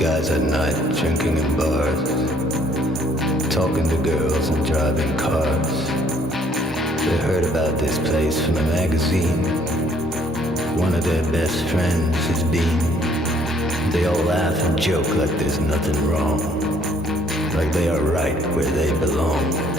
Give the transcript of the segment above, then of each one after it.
guys at night drinking in bars, talking to girls and driving cars. They heard about this place from a magazine. One of their best friends has been. They all laugh and joke like there's nothing wrong, like they are right where they belong.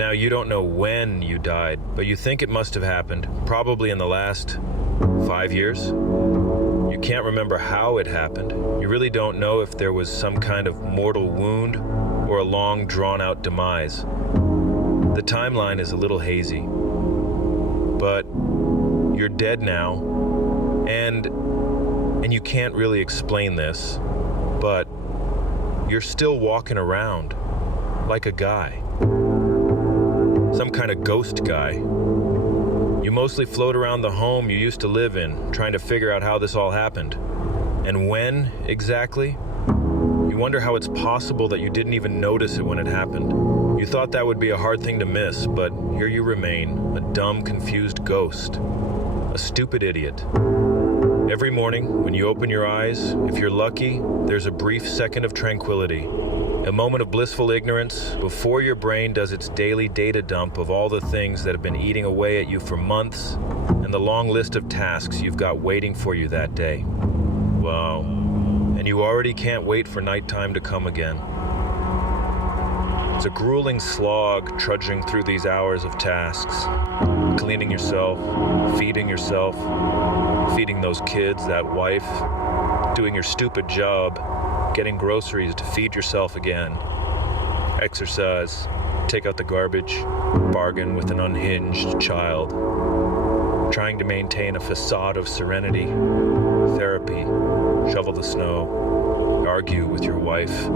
Now, you don't know when you died, but you think it must have happened, probably in the last 5 years. You can't remember how it happened. You really don't know if there was some kind of mortal wound or a long, drawn-out demise. The timeline is a little hazy. But you're dead now, and you can't really explain this, but you're still walking around like a guy. Some kind of ghost guy. You mostly float around the home you used to live in, trying to figure out how this all happened. And when, exactly? You wonder how it's possible that you didn't even notice it when it happened. You thought that would be a hard thing to miss, but here you remain, a dumb, confused ghost. A stupid idiot. Every morning, when you open your eyes, if you're lucky, there's a brief second of tranquility. A moment of blissful ignorance before your brain does its daily data dump of all the things that have been eating away at you for months and the long list of tasks you've got waiting for you that day. Wow. And you already can't wait for nighttime to come again. It's a grueling slog trudging through these hours of tasks. Cleaning yourself, feeding those kids, that wife, doing your stupid job, getting groceries to feed yourself again, exercise, take out the garbage, bargain with an unhinged child, trying to maintain a facade of serenity, therapy, shovel the snow, argue with your wife,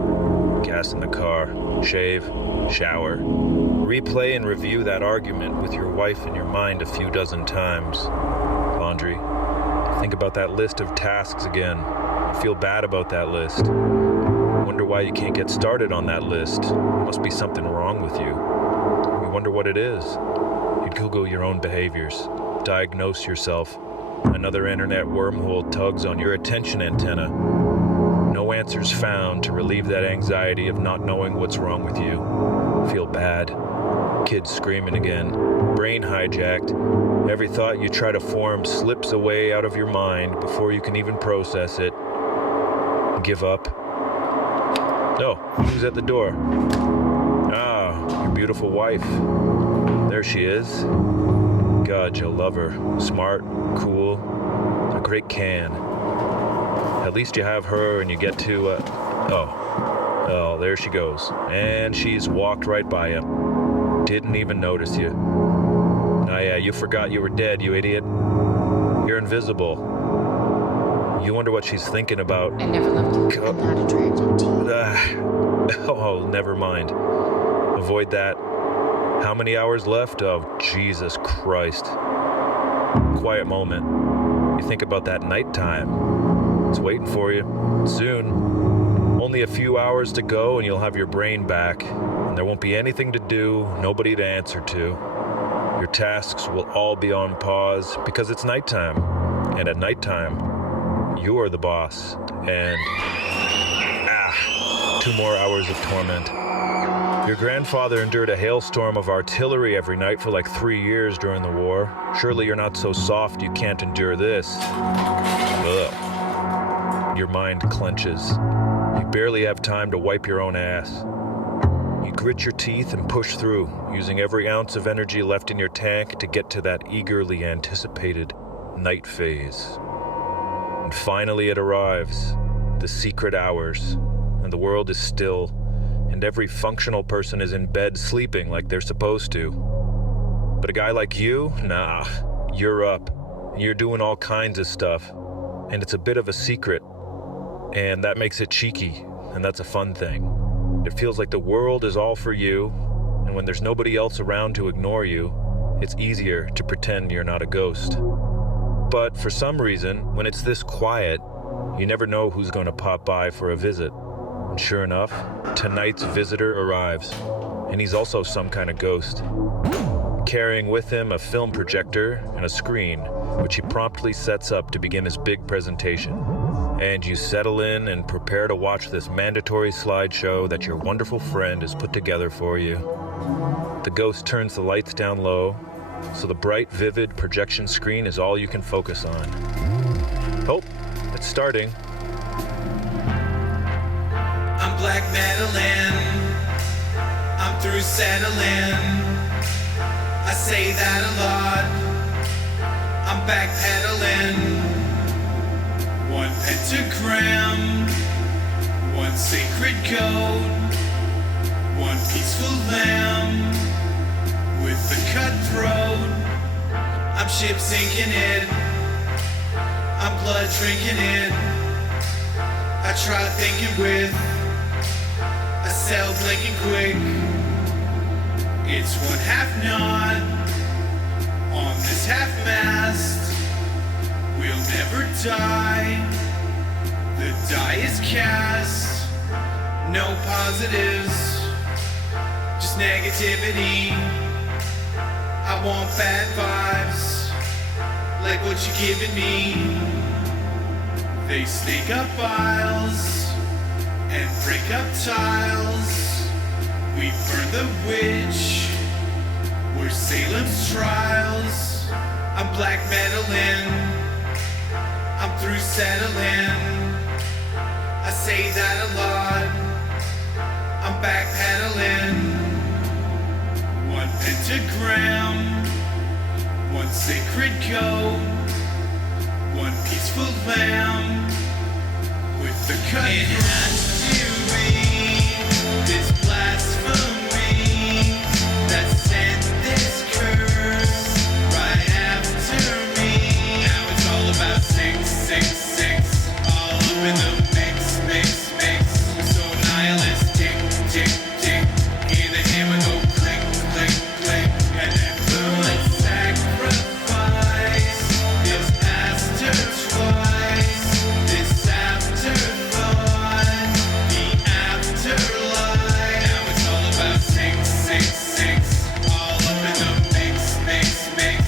gas in the car, shave, shower, replay and review that argument with your wife in your mind a few dozen times, laundry, think about that list of tasks again, feel bad about that list. Wonder why you can't get started on that list. Must be something wrong with you. You wonder what it is. You'd Google your own behaviors, diagnose yourself. Another internet wormhole tugs on your attention antenna. No answers found to relieve that anxiety of not knowing what's wrong with you. Feel bad. Kids screaming again. Brain hijacked. Every thought you try to form slips away out of your mind before you can even process it. Give up. No, who's at the door? Ah, your beautiful wife. There she is. God, you'll love her. Smart, cool, a great can. At least you have her and you get to, Oh, there she goes. And she's walked right by you. Didn't even notice you. Oh yeah, you forgot you were dead, you idiot. You're invisible. You wonder what she's thinking about. I never loved you. I'm not attracted to you. Oh, never mind. Avoid that. How many hours left? Oh, Jesus Christ. Quiet moment. You think about that nighttime. It's waiting for you. Soon. Only a few hours to go and you'll have your brain back. And there won't be anything to do, nobody to answer to. Your tasks will all be on pause because it's nighttime. And at nighttime, you're the boss, and 2 more hours of torment. Your grandfather endured a hailstorm of artillery every night for like 3 years during the war. Surely you're not so soft you can't endure this. Ugh. Your mind clenches. You barely have time to wipe your own ass. You grit your teeth and push through, using every ounce of energy left in your tank to get to that eagerly anticipated night phase. And finally it arrives, the secret hours, and the world is still, and every functional person is in bed sleeping like they're supposed to. But a guy like you, nah, you're up, and you're doing all kinds of stuff, and it's a bit of a secret, and that makes it cheeky, and that's a fun thing. It feels like the world is all for you, and when there's nobody else around to ignore you, it's easier to pretend you're not a ghost. But for some reason, when it's this quiet, you never know who's going to pop by for a visit. And sure enough, tonight's visitor arrives. And he's also some kind of ghost. Carrying with him a film projector and a screen, which he promptly sets up to begin his big presentation. And you settle in and prepare to watch this mandatory slideshow that your wonderful friend has put together for you. The ghost turns the lights down low, so the bright, vivid projection screen is all you can focus on. Oh, it's starting. I'm Black Madeline. I'm through settling. I say that a lot. I'm backpedaling. One pentagram, one sacred code, one peaceful lamb with the cutthroat. I'm ship sinking it, I'm blood drinking it. I try thinking with a cell blinking quick. It's one half knot on this half mast. We'll never die. The die is cast. No positives, just negativity. I want bad vibes, like what you're giving me. They snake up aisles and break up tiles. We burn the witch, we're Salem's trials. I'm black metaling, I'm through settling. I say that a lot, I'm backpedaling. One pentagram, one sacred code, one peaceful lamb with the cut. It has to be this blasphemy that sent this curse right after me. Now it's all about 666, all up in the mix, mix, mix. So nihilistic, tick, tick. Hear the hammer go click, click, click, and then boom, let's sacrifice this pastor twice, this afterthought, the afterlife. Now it's all about 666, all up in the mix, mix, mix.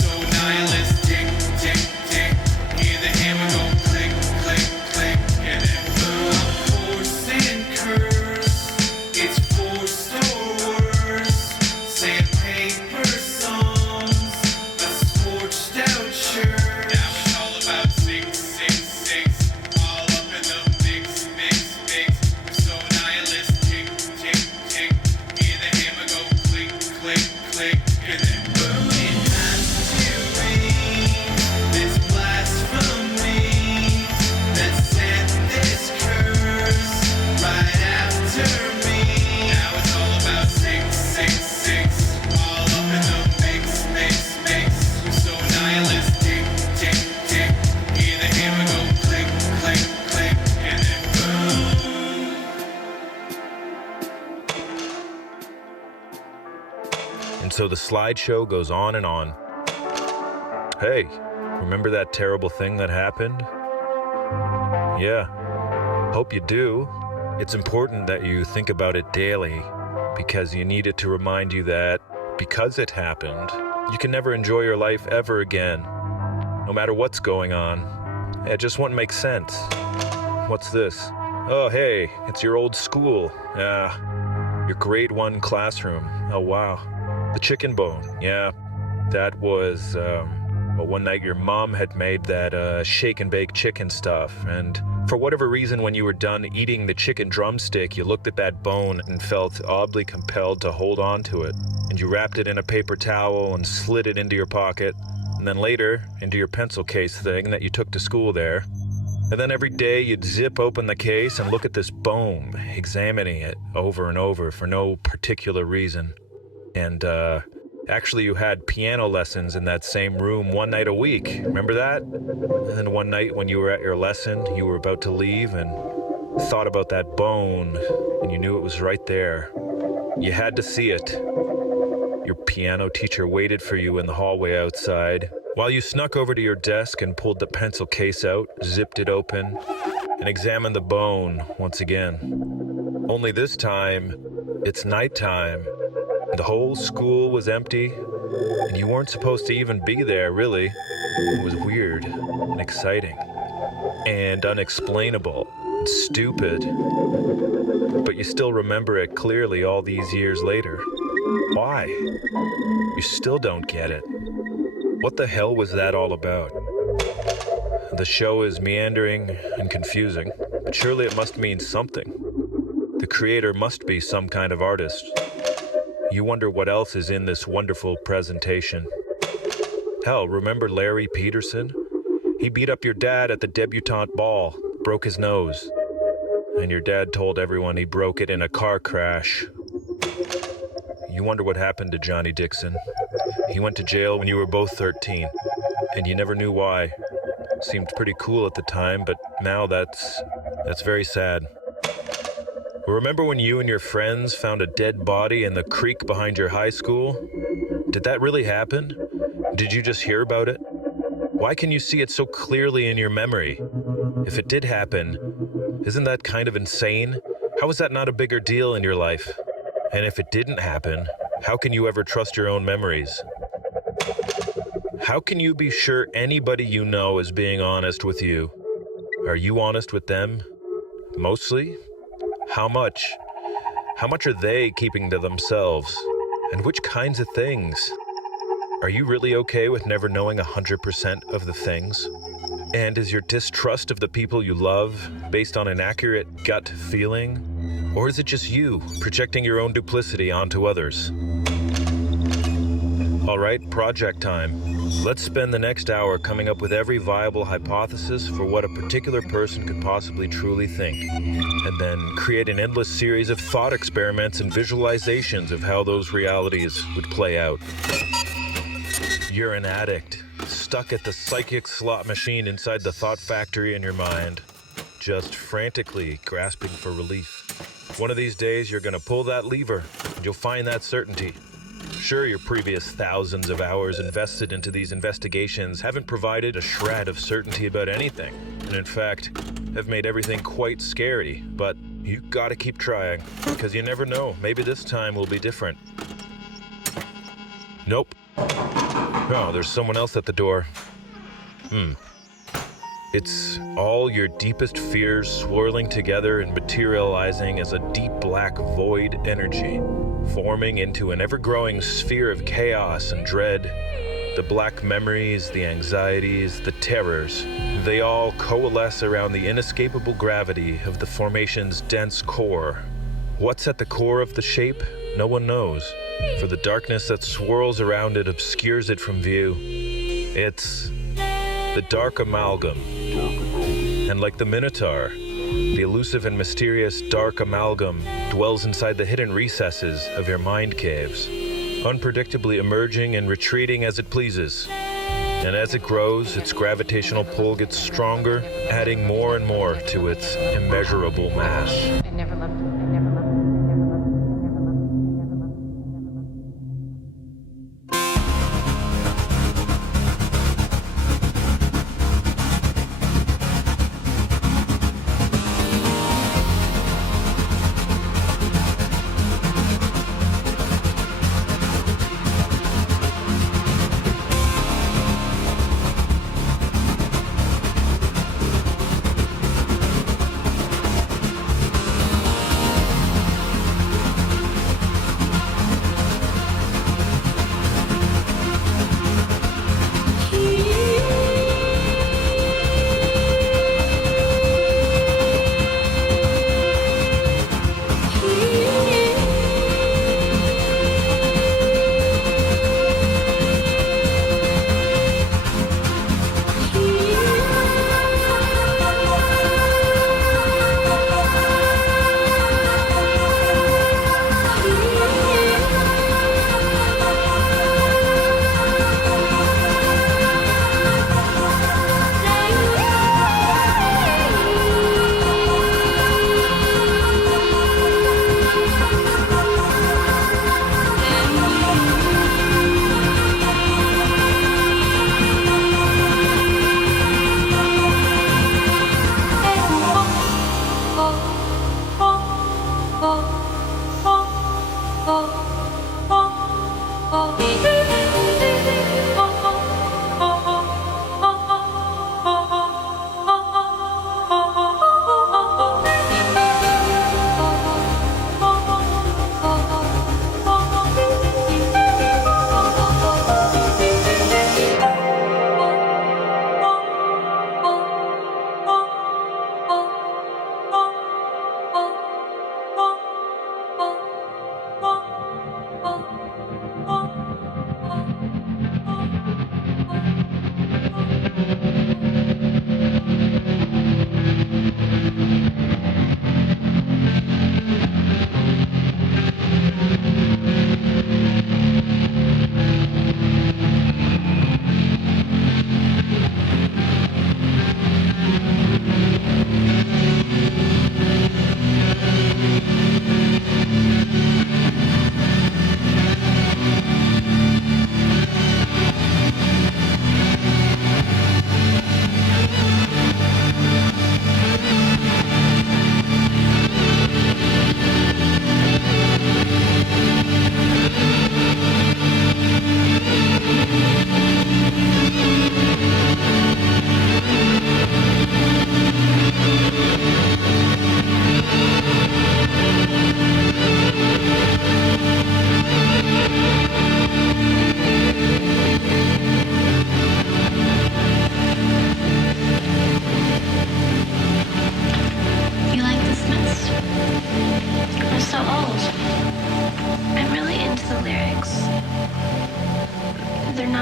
So nihilistic, tick, tick. Hear the hammer go click, click, click, and then boom. Force and curse, it's forced or worse. Sandpaper songs, a scorched out church. Now it's all about 666, all up in the mix, mix, mix. So nihilistic, tick, tick. Hear the hammer go click, click, click, and then boom. It has to be this blasphemy that sent this curse right after me. Now it's all about 666, all up in the mix, mix, mix. So nihilistic, tick, tick. Hear the hammer go click, click, click, and then boom. And so the slideshow goes on and on. Hey, remember that terrible thing that happened? Yeah, hope you do. It's important that you think about it daily because you need it to remind you that because it happened, you can never enjoy your life ever again, no matter what's going on. It just wouldn't make sense. What's this? Oh, hey, it's your old school. Yeah, your grade 1 classroom. Oh, wow. The chicken bone. Yeah, that was, well, one night your mom had made that shake and bake chicken stuff, and for whatever reason, when you were done eating the chicken drumstick, you looked at that bone and felt oddly compelled to hold on to it, and you wrapped it in a paper towel and slid it into your pocket, and then later into your pencil case thing that you took to school there. And then every day you'd zip open the case and look at this bone, examining it over and over for no particular reason. And actually you had piano lessons in that same room one night a week. Remember that? And then one night when you were at your lesson, you were about to leave and thought about that bone, and you knew it was right there. You had to see it. Your piano teacher waited for you in the hallway outside, while you snuck over to your desk and pulled the pencil case out, zipped it open, and examined the bone once again. Only this time, it's nighttime. The whole school was empty, and you weren't supposed to even be there, really. It was weird and exciting and unexplainable and stupid, but you still remember it clearly all these years later. Why? You still don't get it. What the hell was that all about? The show is meandering and confusing, but surely it must mean something. The creator must be some kind of artist. You wonder what else is in this wonderful presentation. Hell, remember Larry Peterson? He beat up your dad at the debutante ball, broke his nose. And your dad told everyone he broke it in a car crash. You wonder what happened to Johnny Dixon. He went to jail when you were both 13, and you never knew why. Seemed pretty cool at the time, but now that's very sad. Remember when you and your friends found a dead body in the creek behind your high school? Did that really happen? Did you just hear about it? Why can you see it so clearly in your memory? If it did happen, isn't that kind of insane? How is that not a bigger deal in your life? And if it didn't happen, how can you ever trust your own memories? How can you be sure anybody you know is being honest with you? Are you honest with them? Mostly? How much? How much are they keeping to themselves? And which kinds of things? Are you really okay with never knowing 100% of the things? And is your distrust of the people you love based on an accurate gut feeling? Or is it just you projecting your own duplicity onto others? All right, project time. Let's spend the next hour coming up with every viable hypothesis for what a particular person could possibly truly think, and then create an endless series of thought experiments and visualizations of how those realities would play out. You're an addict, stuck at the psychic slot machine inside the thought factory in your mind, just frantically grasping for relief. One of these days, you're gonna pull that lever, and you'll find that certainty. Sure, your previous thousands of hours invested into these investigations haven't provided a shred of certainty about anything, and in fact, have made everything quite scary, but you gotta keep trying, because you never know, maybe this time will be different. Nope. Oh, there's someone else at the door. It's all your deepest fears swirling together and materializing as a deep black void energy, forming into an ever-growing sphere of chaos and dread. The black memories, the anxieties, the terrors, they all coalesce around the inescapable gravity of the formation's dense core. What's at the core of the shape? No one knows, for the darkness that swirls around it obscures it from view. It's the dark amalgam. And like the Minotaur, the elusive and mysterious dark amalgam dwells inside the hidden recesses of your mind caves, unpredictably emerging and retreating as it pleases. And as it grows, its gravitational pull gets stronger, adding more and more to its immeasurable mass. I never loved him. I never loved him. I never loved him. I never loved him. I never loved him. I never loved him.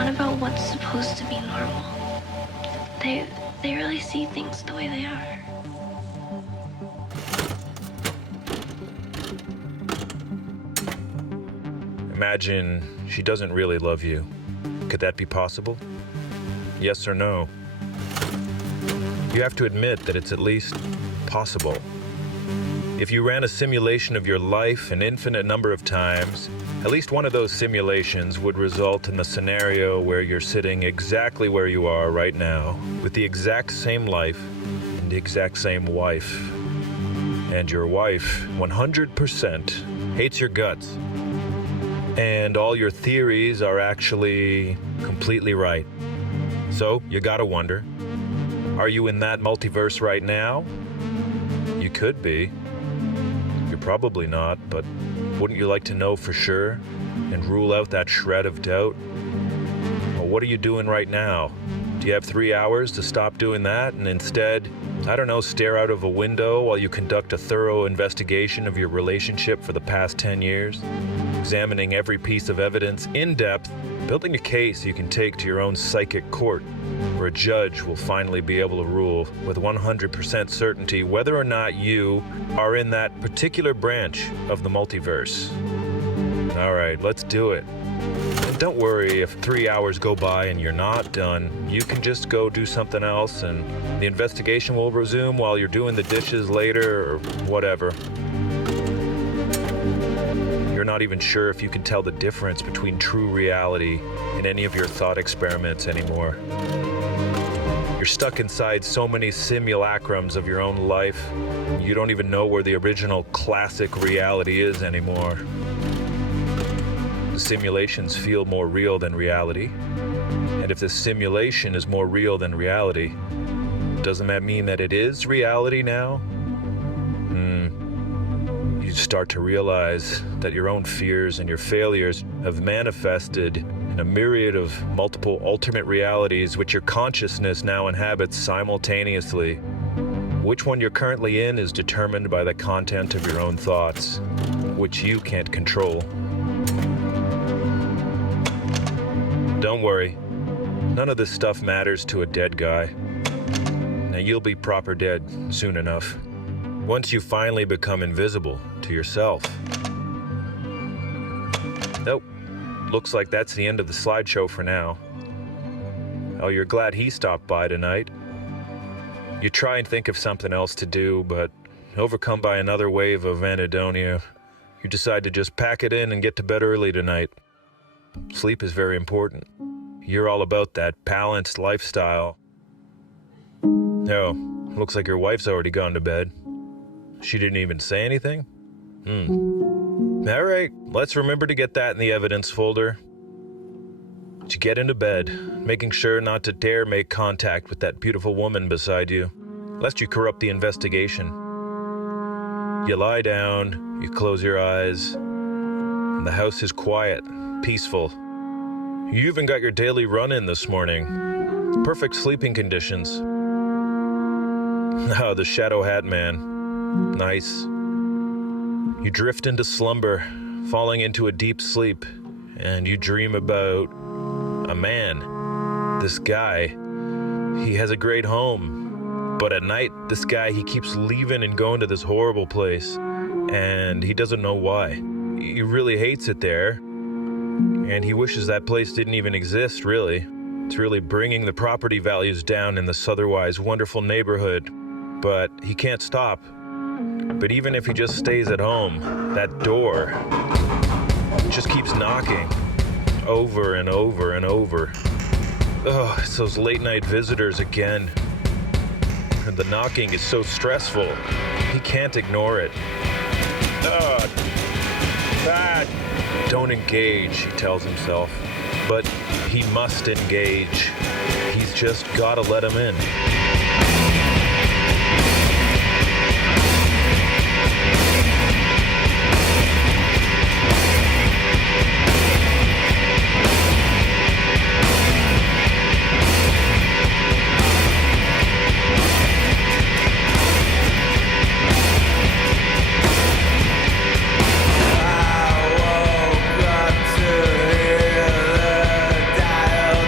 not about what's supposed to be normal. They really see things the way they are. Imagine she doesn't really love you. Could that be possible? Yes or no? You have to admit that it's at least possible. If you ran a simulation of your life an infinite number of times, at least one of those simulations would result in the scenario where you're sitting exactly where you are right now, with the exact same life and the exact same wife. And your wife, 100%, hates your guts. And all your theories are actually completely right. So, you gotta wonder, are you in that multiverse right now? You could be. You're probably not, but wouldn't you like to know for sure and rule out that shred of doubt? Well, what are you doing right now? Do you have 3 hours to stop doing that and instead, I don't know, stare out of a window while you conduct a thorough investigation of your relationship for the past 10 years? Examining every piece of evidence in depth, building a case you can take to your own psychic court, where a judge will finally be able to rule with 100% certainty whether or not you are in that particular branch of the multiverse. All right, let's do it. And don't worry if 3 hours go by and you're not done. You can just go do something else and the investigation will resume while you're doing the dishes later or whatever. You're not even sure if you can tell the difference between true reality and any of your thought experiments anymore. You're stuck inside so many simulacrums of your own life, you don't even know where the original classic reality is anymore. The simulations feel more real than reality. And if the simulation is more real than reality, doesn't that mean that it is reality now? You start to realize that your own fears and your failures have manifested in a myriad of multiple alternate realities which your consciousness now inhabits simultaneously. Which one you're currently in is determined by the content of your own thoughts, which you can't control. Don't worry, none of this stuff matters to a dead guy. Now you'll be proper dead soon enough. Once you finally become invisible to yourself. Nope, looks like that's the end of the slideshow for now. Oh, you're glad he stopped by tonight. You try and think of something else to do, but overcome by another wave of anhedonia, you decide to just pack it in and get to bed early tonight. Sleep is very important. You're all about that balanced lifestyle. Oh, looks like your wife's already gone to bed. She didn't even say anything? All right, let's remember to get that in the evidence folder. You get into bed, making sure not to dare make contact with that beautiful woman beside you, lest you corrupt the investigation. You lie down, you close your eyes, and the house is quiet, peaceful. You even got your daily run-in this morning. Perfect sleeping conditions. Oh, the Shadow Hat Man. Nice. You drift into slumber, falling into a deep sleep, and you dream about a man. This guy, he has a great home, but at night, this guy, he keeps leaving and going to this horrible place, and he doesn't know why. He really hates it there, and he wishes that place didn't even exist, really. It's really bringing the property values down in this otherwise wonderful neighborhood, but he can't stop. But even if he just stays at home, that door just keeps knocking over and over and over. Oh, it's those late night visitors again. And the knocking is so stressful. He can't ignore it. Bad. Don't engage, he tells himself. But he must engage. He's just gotta let him in. I woke up to hear the dial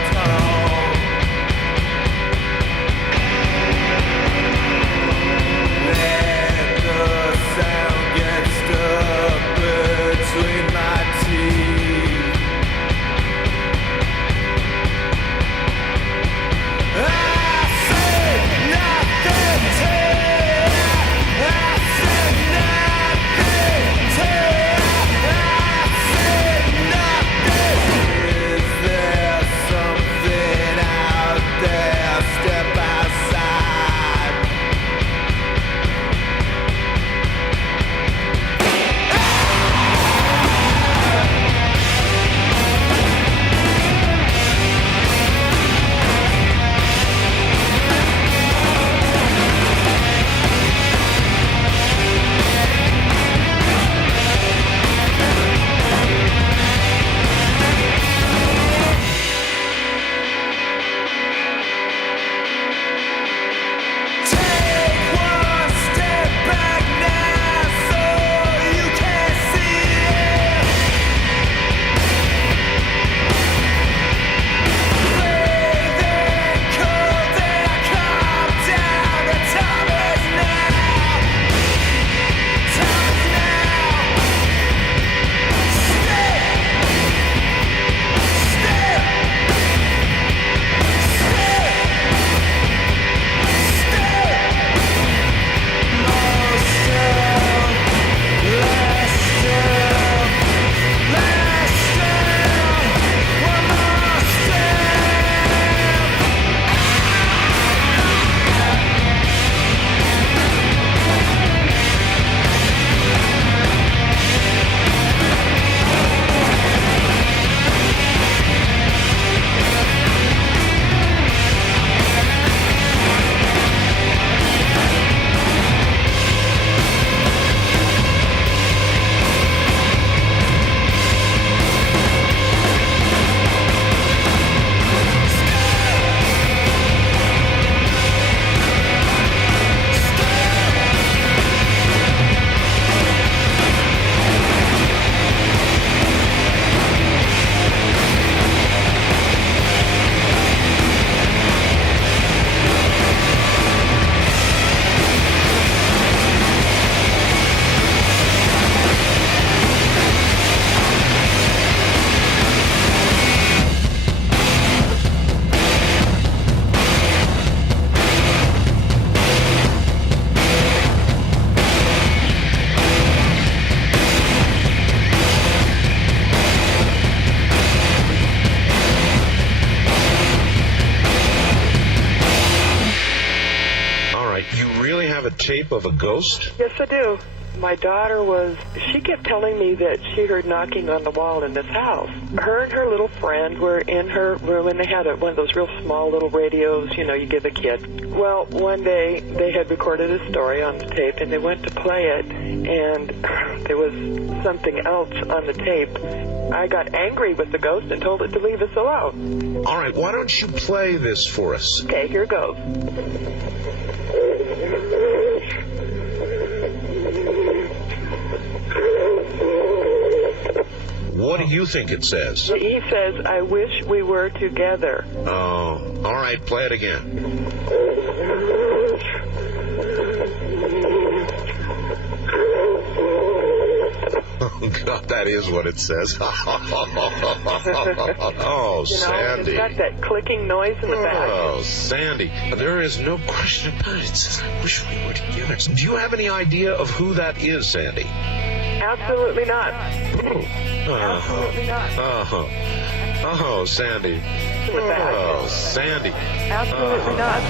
tape of a ghost? Yes, I do. My daughter she kept telling me that she heard knocking on the wall in this house. Her and her little friend were in her room, and they had one of those real small little radios, you give a kid. Well, one day they had recorded a story on the tape, and they went to play it, and there was something else on the tape. I got angry with the ghost and told it to leave us alone. All right, why don't you play this for us? Okay, here goes. What do you think it says? He says, I wish we were together. Oh, all right, play it again. Oh, God, that is what it says. Oh, Sandy. It's got that clicking noise in the back. Oh, Sandy. There is no question about it. It says, I wish we were together. Do you have any idea of who that is, Sandy? Absolutely not. Absolutely not. Oh, Sandy. Oh, Sandy. Absolutely not.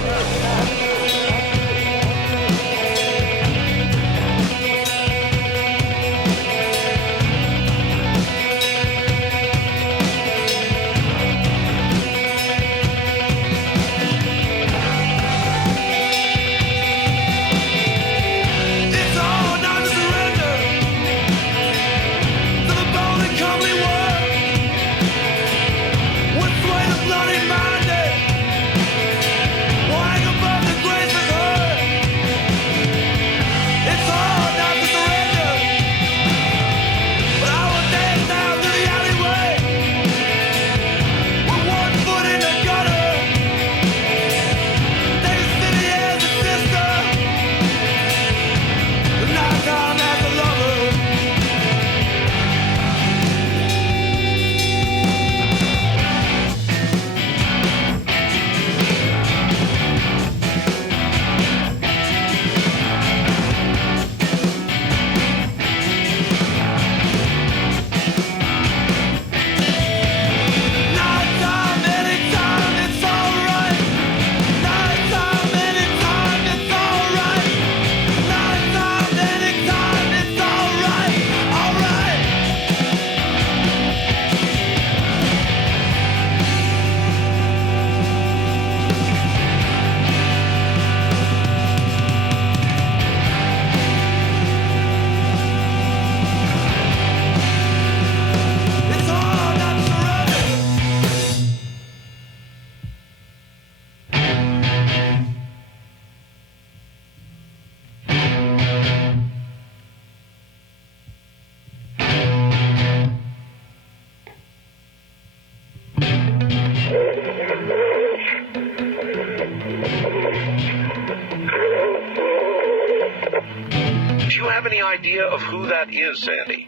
Idea of who that is, Sandy?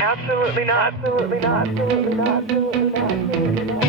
Absolutely not. Absolutely not. Absolutely not. Absolutely not. Absolutely not.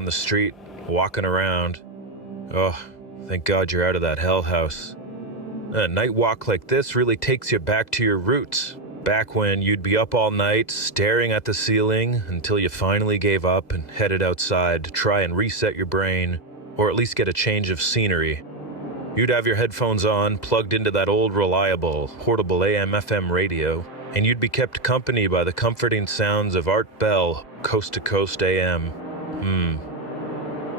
on the street, walking around. Oh, thank God you're out of that hellhouse. A night walk like this really takes you back to your roots, back when you'd be up all night staring at the ceiling until you finally gave up and headed outside to try and reset your brain, or at least get a change of scenery. You'd have your headphones on, plugged into that old reliable, portable AM/FM radio, and you'd be kept company by the comforting sounds of Art Bell, Coast to Coast AM.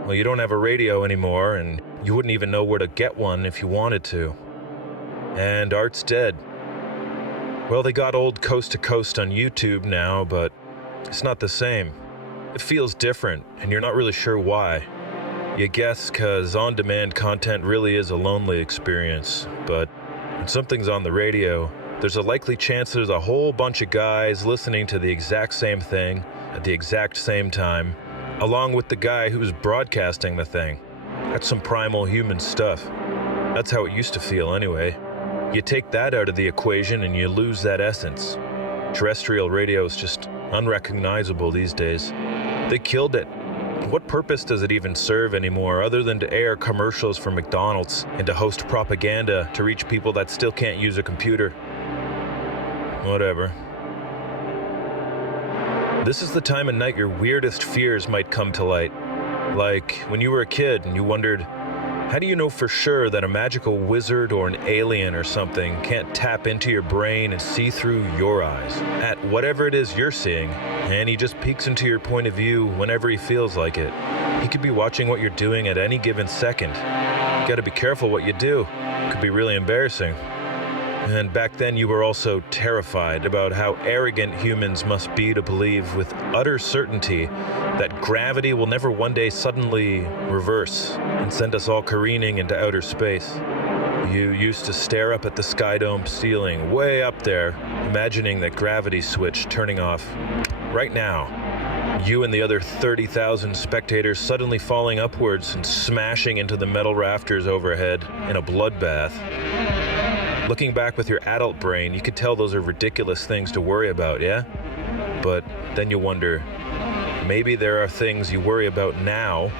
Well, you don't have a radio anymore, and you wouldn't even know where to get one if you wanted to. And Art's dead. Well, they got old Coast to Coast on YouTube now, but it's not the same. It feels different, and you're not really sure why. You guess because on-demand content really is a lonely experience, but when something's on the radio, there's a likely chance there's a whole bunch of guys listening to the exact same thing at the exact same time, along with the guy who's broadcasting the thing. That's some primal human stuff. That's how it used to feel anyway. You take that out of the equation and you lose that essence. Terrestrial radio is just unrecognizable these days. They killed it. What purpose does it even serve anymore other than to air commercials for McDonald's and to host propaganda to reach people that still can't use a computer? Whatever. This is the time of night your weirdest fears might come to light. Like when you were a kid and you wondered, how do you know for sure that a magical wizard or an alien or something can't tap into your brain and see through your eyes at whatever it is you're seeing, and he just peeks into your point of view whenever he feels like it? He could be watching what you're doing at any given second. You gotta be careful what you do. It could be really embarrassing. And back then you were also terrified about how arrogant humans must be to believe with utter certainty that gravity will never one day suddenly reverse and send us all careening into outer space. You used to stare up at the sky dome ceiling, way up there, imagining that gravity switch turning off right now. You and the other 30,000 spectators suddenly falling upwards and smashing into the metal rafters overhead in a bloodbath. Looking back with your adult brain, you could tell those are ridiculous things to worry about, yeah? But then you wonder, maybe there are things you worry about now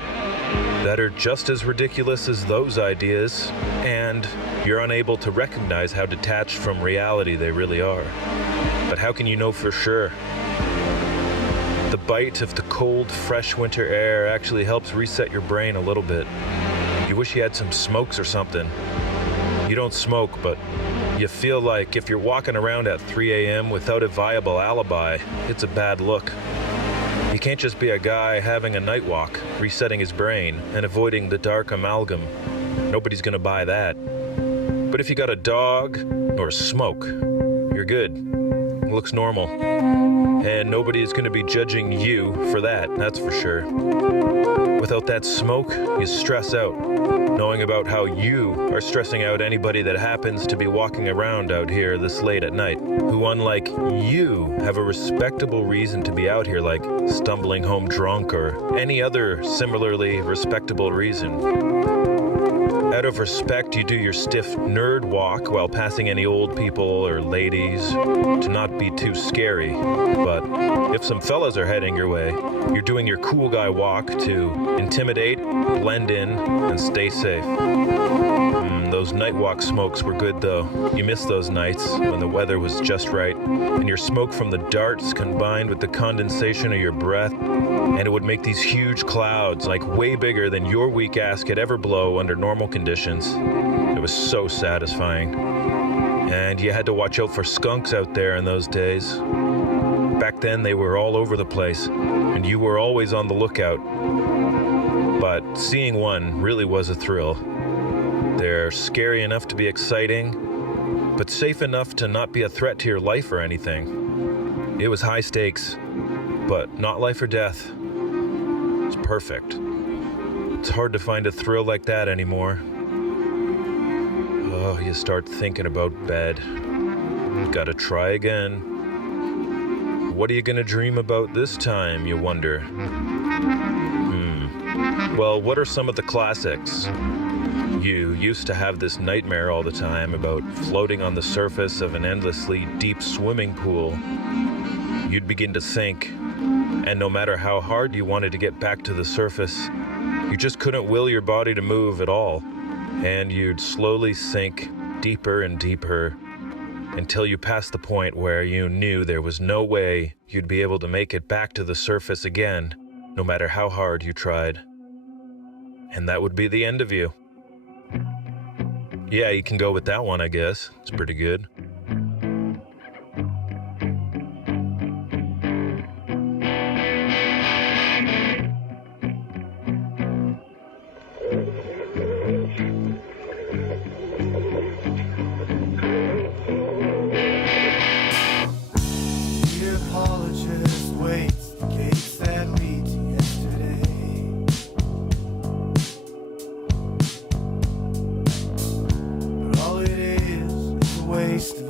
that are just as ridiculous as those ideas, and you're unable to recognize how detached from reality they really are. But how can you know for sure? The bite of the cold, fresh winter air actually helps reset your brain a little bit. You wish you had some smokes or something. You don't smoke, but you feel like if you're walking around at 3 a.m. without a viable alibi, it's a bad look. You can't just be a guy having a night walk, resetting his brain, and avoiding the dark amalgam. Nobody's gonna buy that. But if you got a dog or a smoke, you're good. It looks normal. And nobody's gonna be judging you for that, that's for sure. Without that smoke, you stress out, knowing about how you are stressing out anybody that happens to be walking around out here this late at night, who unlike you have a respectable reason to be out here, like stumbling home drunk or any other similarly respectable reason. Out of respect, you do your stiff nerd walk while passing any old people or ladies to not be too scary. But if some fellas are heading your way, you're doing your cool guy walk to intimidate, blend in, and stay safe. Those night walk smokes were good though. You missed those nights when the weather was just right, and your smoke from the darts combined with the condensation of your breath, and it would make these huge clouds, like way bigger than your weak ass could ever blow under normal conditions. It was so satisfying. And you had to watch out for skunks out there in those days. Back then they were all over the place, and you were always on the lookout. But seeing one really was a thrill. They're scary enough to be exciting, but safe enough to not be a threat to your life or anything. It was high stakes, but not life or death. It's perfect. It's hard to find a thrill like that anymore. Oh, you start thinking about bed. Gotta try again. What are you gonna dream about this time, you wonder? Well, what are some of the classics? You used to have this nightmare all the time about floating on the surface of an endlessly deep swimming pool. You'd begin to think, And no matter how hard you wanted to get back to the surface, you just couldn't will your body to move at all. And you'd slowly sink deeper and deeper until you passed the point where you knew there was no way you'd be able to make it back to the surface again, no matter how hard you tried. And that would be the end of you. Yeah, you can go with that one, I guess. It's pretty good. Waste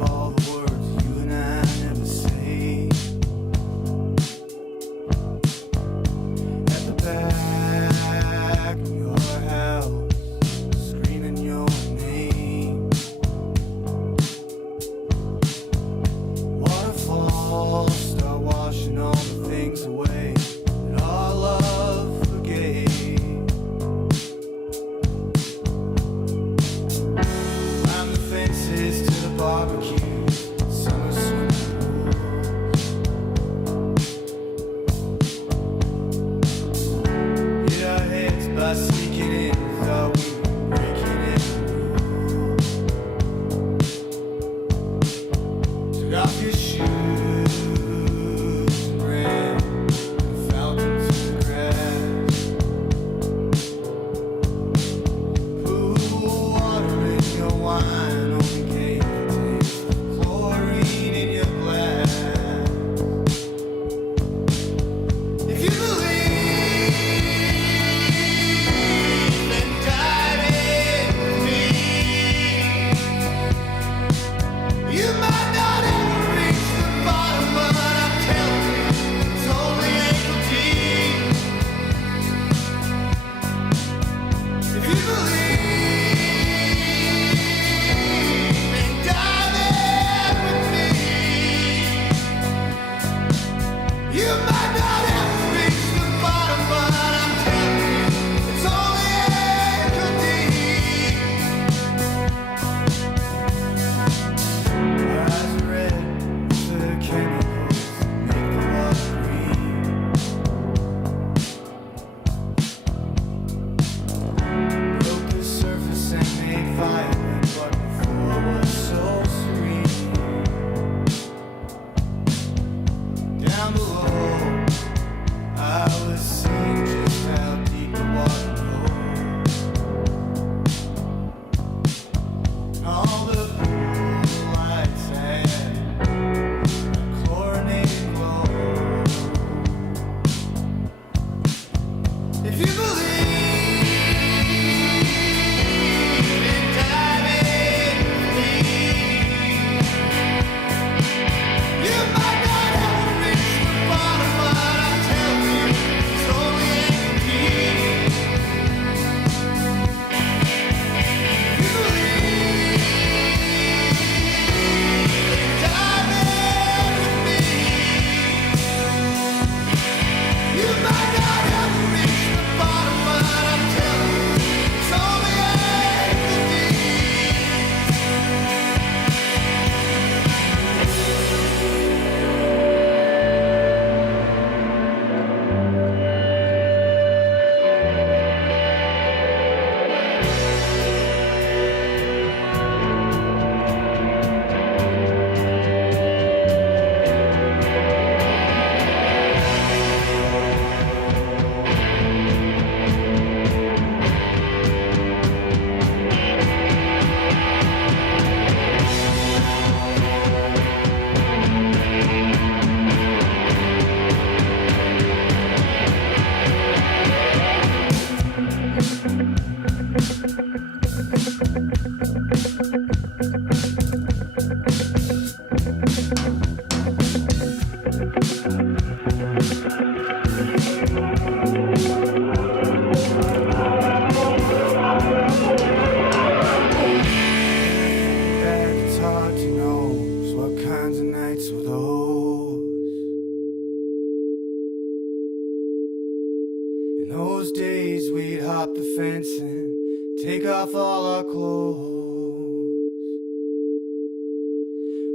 fence and take off all our clothes.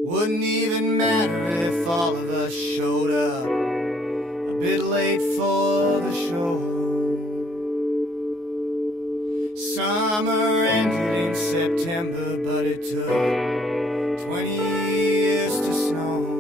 Wouldn't even matter if all of us showed up a bit late for the show. Summer ended in September, but it took 20 years to snow.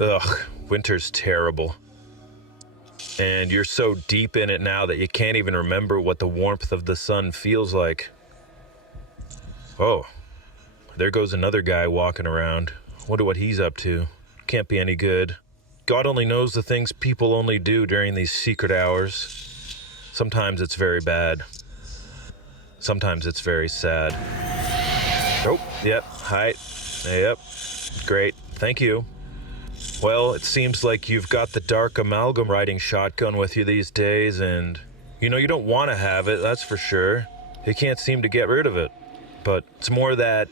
Ugh, winter's terrible. And you're so deep in it now that you can't even remember what the warmth of the sun feels like. Oh, there goes another guy walking around. Wonder what he's up to. Can't be any good. God only knows the things people only do during these secret hours. Sometimes it's very bad. Sometimes it's very sad. Oh, yep, hi. Yep, great, thank you. Well, it seems like you've got the dark amalgam riding shotgun with you these days, and you don't want to have it, that's for sure. You can't seem to get rid of it. But it's more that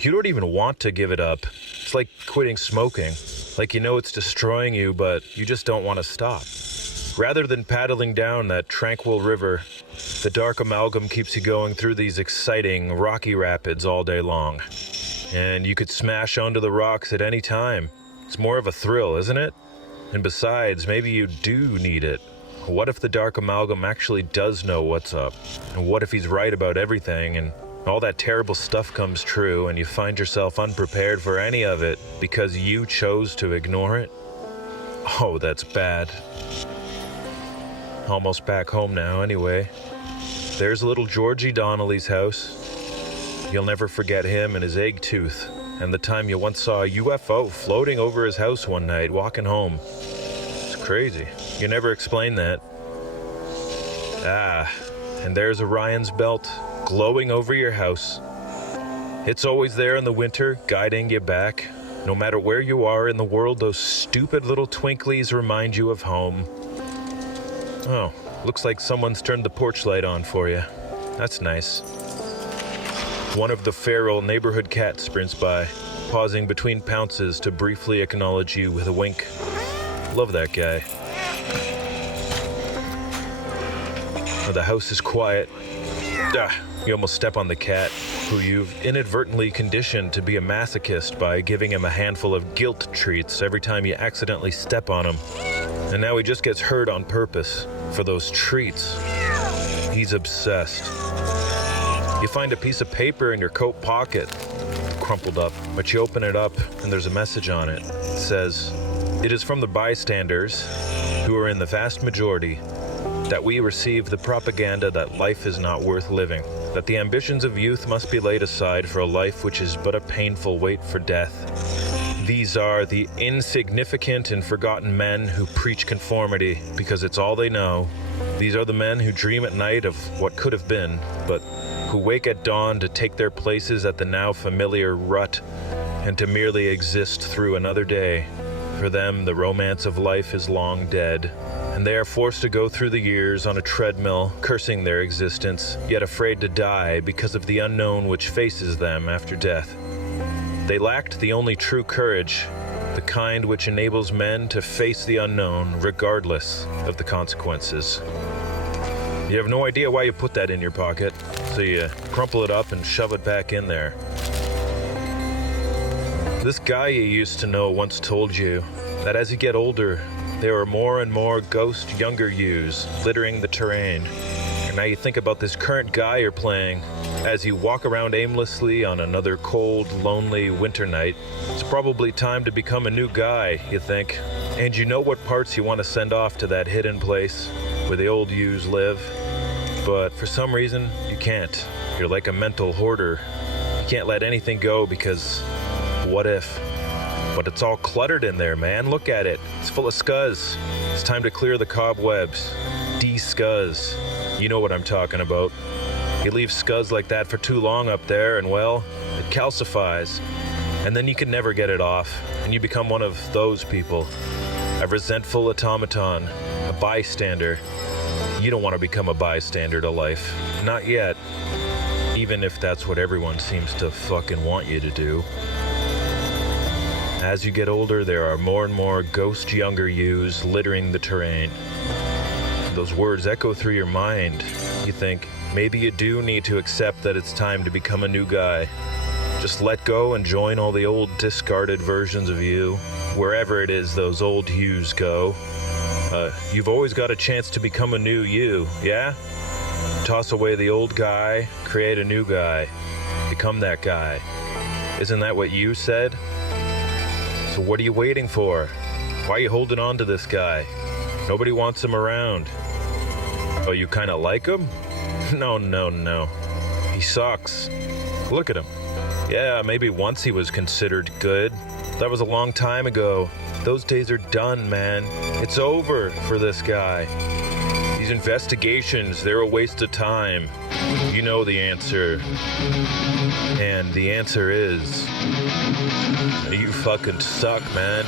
you don't even want to give it up. It's like quitting smoking. Like it's destroying you, but you just don't want to stop. Rather than paddling down that tranquil river, the dark amalgam keeps you going through these exciting, rocky rapids all day long. And you could smash onto the rocks at any time. It's more of a thrill, isn't it? And besides, maybe you do need it. What if the dark amalgam actually does know what's up? And what if he's right about everything and all that terrible stuff comes true and you find yourself unprepared for any of it because you chose to ignore it? Oh, that's bad. Almost back home now anyway. There's little Georgie Donnelly's house. You'll never forget him and his egg tooth. And the time you once saw a UFO floating over his house one night, walking home. It's crazy. You never explained that. Ah, and there's Orion's belt, glowing over your house. It's always there in the winter, guiding you back. No matter where you are in the world, those stupid little twinklies remind you of home. Oh, looks like someone's turned the porch light on for you. That's nice. One of the feral neighborhood cats sprints by, pausing between pounces to briefly acknowledge you with a wink. Love that guy. Oh, the house is quiet. You almost step on the cat, who you've inadvertently conditioned to be a masochist by giving him a handful of guilt treats every time you accidentally step on him. And now he just gets hurt on purpose for those treats. He's obsessed. You find a piece of paper in your coat pocket, crumpled up, but you open it up and there's a message on it. It says, "It is from the bystanders, who are in the vast majority, that we receive the propaganda that life is not worth living, that the ambitions of youth must be laid aside for a life which is but a painful wait for death. These are the insignificant and forgotten men who preach conformity because it's all they know. These are the men who dream at night of what could have been, but who wake at dawn to take their places at the now familiar rut and to merely exist through another day. For them, the romance of life is long dead, and they are forced to go through the years on a treadmill, cursing their existence, yet afraid to die because of the unknown which faces them after death. They lacked the only true courage, the kind which enables men to face the unknown regardless of the consequences." You have no idea why you put that in your pocket, so you crumple it up and shove it back in there. This guy you used to know once told you that as you get older, there are more and more ghost younger yous littering the terrain. And now you think about this current guy you're playing. As you walk around aimlessly on another cold, lonely winter night, it's probably time to become a new guy, you think. And you know what parts you want to send off to that hidden place where the old yous live. But for some reason, you can't. You're like a mental hoarder. You can't let anything go because what if? But it's all cluttered in there, man. Look at it. It's full of scuzz. It's time to clear the cobwebs. De-scuzz. You know what I'm talking about. You leave scuzz like that for too long up there and, well, it calcifies. And then you can never get it off. And you become one of those people. A resentful automaton. A bystander. You don't want to become a bystander to life. Not yet. Even if that's what everyone seems to fucking want you to do. As you get older, there are more and more ghost younger yous littering the terrain. Those words echo through your mind. You think, maybe you do need to accept that it's time to become a new guy. Just let go and join all the old discarded versions of you, wherever it is those old yous go. You've always got a chance to become a new you, yeah? Toss away the old guy, create a new guy. Become that guy. Isn't that what you said? So what are you waiting for? Why are you holding on to this guy? Nobody wants him around. Oh, you kinda like him? No. He sucks. Look at him. Yeah, maybe once he was considered good. That was a long time ago. Those days are done, man. It's over for this guy. These investigations, they're a waste of time. You know the answer. And the answer is... you fucking suck, man.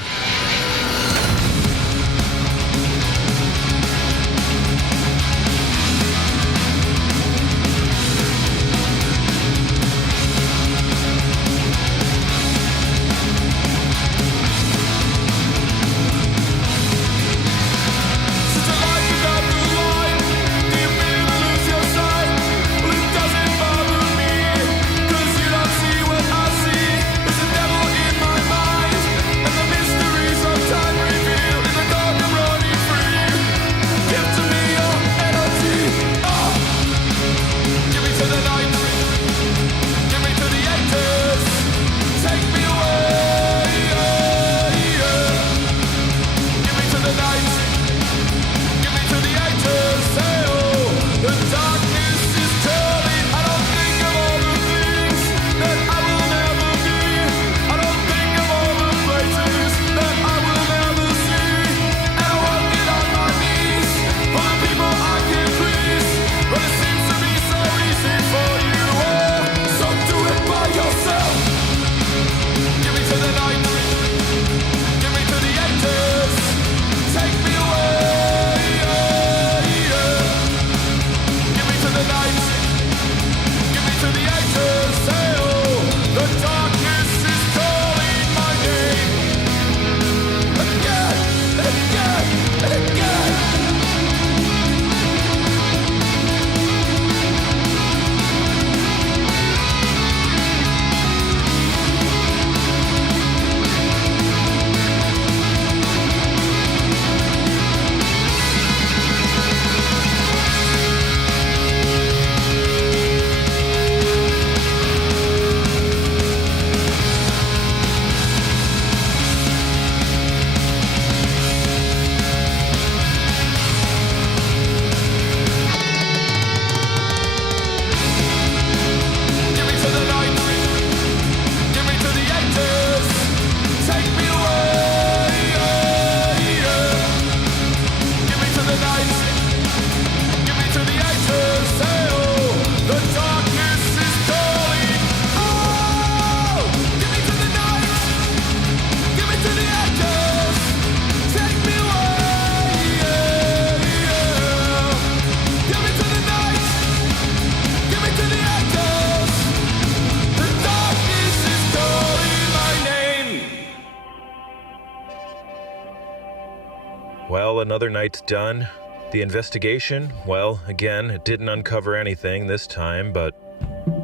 Well, another night's done. The investigation, well, again, it didn't uncover anything this time, but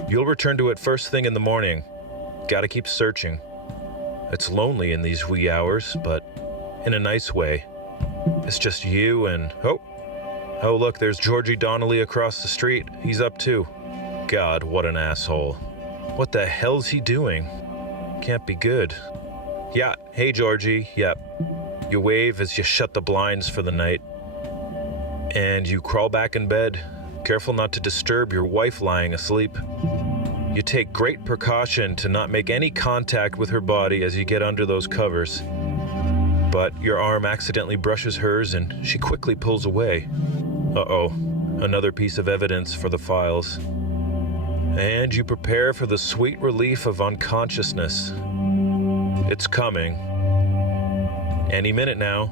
you'll return to it first thing in the morning. Gotta keep searching. It's lonely in these wee hours, but in a nice way. It's just you and... Oh, look, there's Georgie Donnelly across the street. He's up too. God, what an asshole. What the hell's he doing? Can't be good. Yeah, hey Georgie, yep. You wave as you shut the blinds for the night. And you crawl back in bed, careful not to disturb your wife lying asleep. You take great precaution to not make any contact with her body as you get under those covers. But your arm accidentally brushes hers and she quickly pulls away. Uh-oh, another piece of evidence for the files. And you prepare for the sweet relief of unconsciousness. It's coming. Any minute now.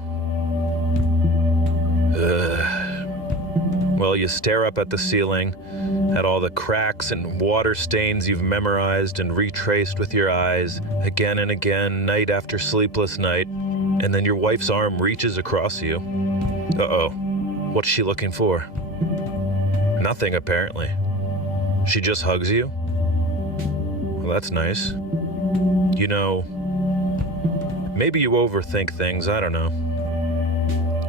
Well, you stare up at the ceiling, at all the cracks and water stains you've memorized and retraced with your eyes again and again, night after sleepless night, and then your wife's arm reaches across you. Uh-oh, what's she looking for? Nothing, apparently. She just hugs you? Well, that's nice. You know, maybe you overthink things, I don't know.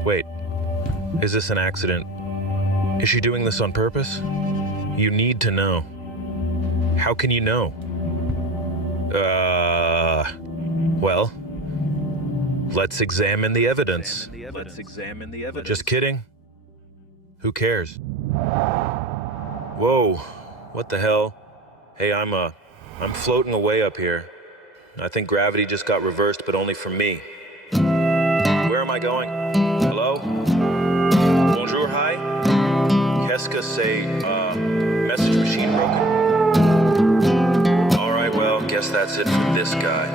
Wait, is this an accident? Is she doing this on purpose? You need to know. How can you know? Well, let's examine the evidence. Just kidding. Who cares? Whoa, what the hell? Hey, I'm floating away up here. I think gravity just got reversed, but only for me. Where am I going? Hello? Bonjour, hi? Qu'est-ce que c'est, message machine broken? Alright, well, guess that's it for this guy.